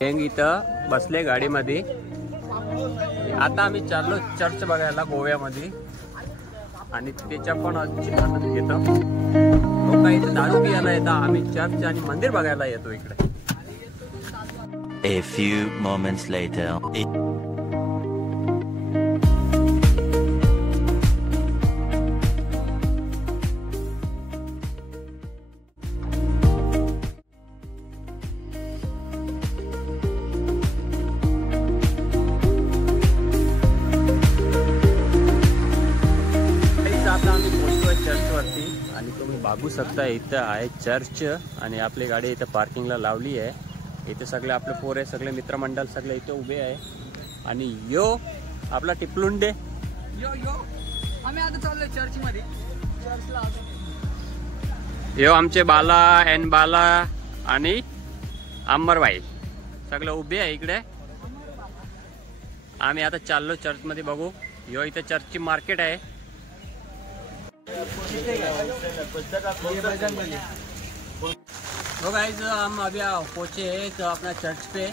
गँग इथं बसले गाडीमध्ये. आता आम्ही चाललो चर्च बघायला गोव्यामध्ये आणि त्याच्या पण आनंद घेतो. लोक इथे दारू पियाला येतात, आम्ही चर्च आणि मंदिर बघायला येतो इकडे. A few moments later. आणि तुम्ही बघू शकता इथं आहे चर्च आणि आपली गाडी इथं पार्किंगला लावली आहे. इथे सगळे आपले पोरे सगळे मित्रमंडळ सगळे इथे उभे आहे. आणि यो आपला टिपलुंडे आम्ही आता चाललोय चर्च मध्ये. चर्चला यो आमचे बाला एन बाला आणि अमरबाई सगळे उभे आहे इकडे. आम्ही आता चाललो चर्च मध्ये बघू. यो इथे चर्चची मार्केट है. तो गाइस हम अभी पहुंचे हैं तो अपना चर्च पे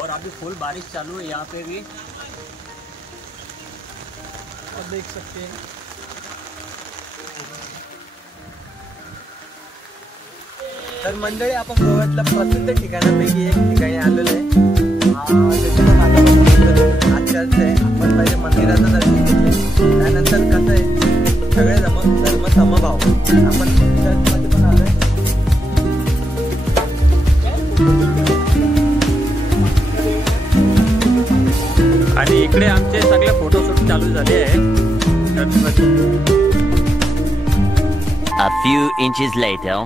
और अभी फुल बारिश चालू है यहाँ पे भी. आप देख सकते हैं. तर मंडळी आपण गोव्यातल्या प्रसिद्ध ठिकाणापैकी एक ठिकाणी आलेलो आहे. हा चर्च आहे. आपण पहिले मंदिराचं दर्शन घेतलं, त्यानंतर कसं आहे सगळे धर्म समभाव आपण चर्चमध्ये पण आलोय. आणि इकडे आमचे सगळे फोटोशूट चालू झाले आहे चर्चमध्ये. A few inches later.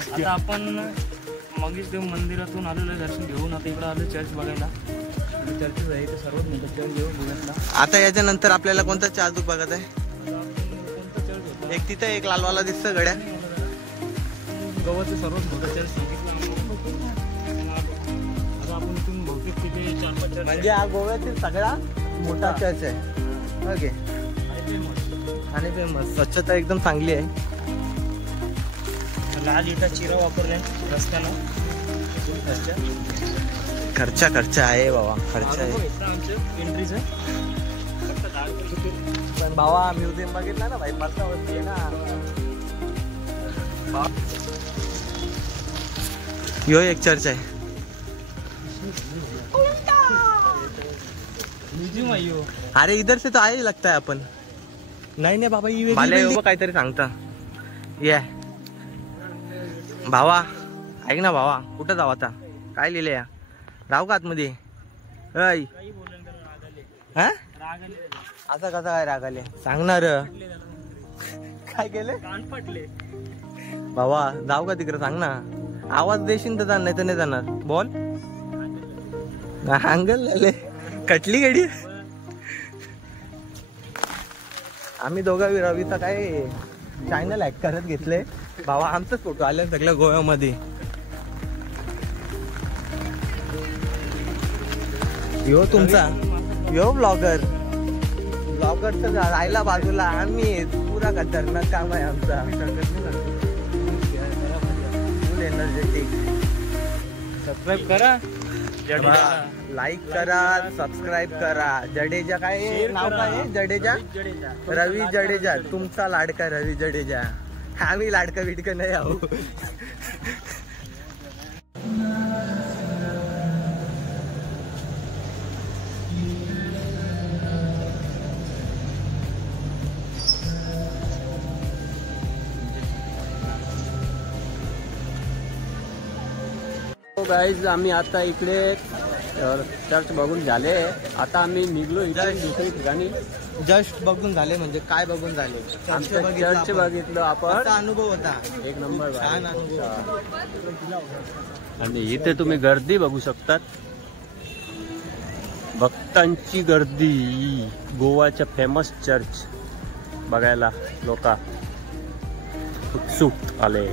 आता आपण मगीच देव मंदिरातून आलेलो दर्शन घेऊन आता इकडे आलो चर्च बघायला. चर्च आहे ते सर्वात मोठं चर्च घेऊ गोव्यातला. आता याच्यानंतर आपल्याला कोणता चर्च बघत आहे? कोणतं चर्च होतं? एक तिथं एक लालवाला दिसतं गड्या. गोव्याचं सर्वात मोठं चर्च सांगितलं. आता आपण इथून बहुतेक तिथे 4-5 चर्च म्हणजे हा गोव्यातील सगळ्यात मोठा चर्च आहे. ओके. आणि फेमस स्वच्छता एकदम चांगली आहे. लाल इटा चिरा वापरले रस्त्याला. खर्चा आहे बाबा, खर्च आहे. एंट्रीच पण भावा म्युझियम बघितला ना भाई, मस्त वरती आहे ना. यो एक चर्च आहे. म्युझियम आहे यो. अरे इधर से तो आए लगता है अपन. नाही बाबा ही काहीतरी सांगता. ये भावा ऐक ना भावा, कुठं जाऊ आता? काय लिहिले या? राहू का आतमध्ये? अय असं कसं काय राग आले? सांगणार काय केले? कान फाटले भावा. जाऊ का तिकडे? सांग ना. आवाज देशील तर जाणार, नाही तर नाही जाणार. बोल. अंगल झाले कटली गाडी. आम्ही दोघं रवीचा काय चॅनल हॅक करत घेतले भावा. आमचाच फोटो आले सगळ्या गोव्यामध्ये. यो तुमचा यो ब्लॉगर तर राहिला बाजूला. आम्ही पुरा खतरनाक काम आहे आमचा. Full energetic. सबस्क्राईब करा, लाईक करा, सबस्क्राईब करा. जडेजा काय नाव काय आहे? जडेजा रवी जडेजा. तुमचा लाडका रवी जडेजा. आम्ही लाडका बिडका नाही आहो. गाईज आम्ही आता इकडे चर्च बघून झाले. आता आम्ही निघलो इथे दुसरी ठिकाणी. जस्ट बघून झाले म्हणजे काय बघून झाले? आमचं चर्च बघितलं आपण. कसा अनुभव होता? एक नंबर छान अनुभव. आणि इथे तुम्ही गर्दी बघू शकतात. भक्तांची गर्दी. गोवाच्या फेमस चर्च बघायला लोक उत्सुक आले.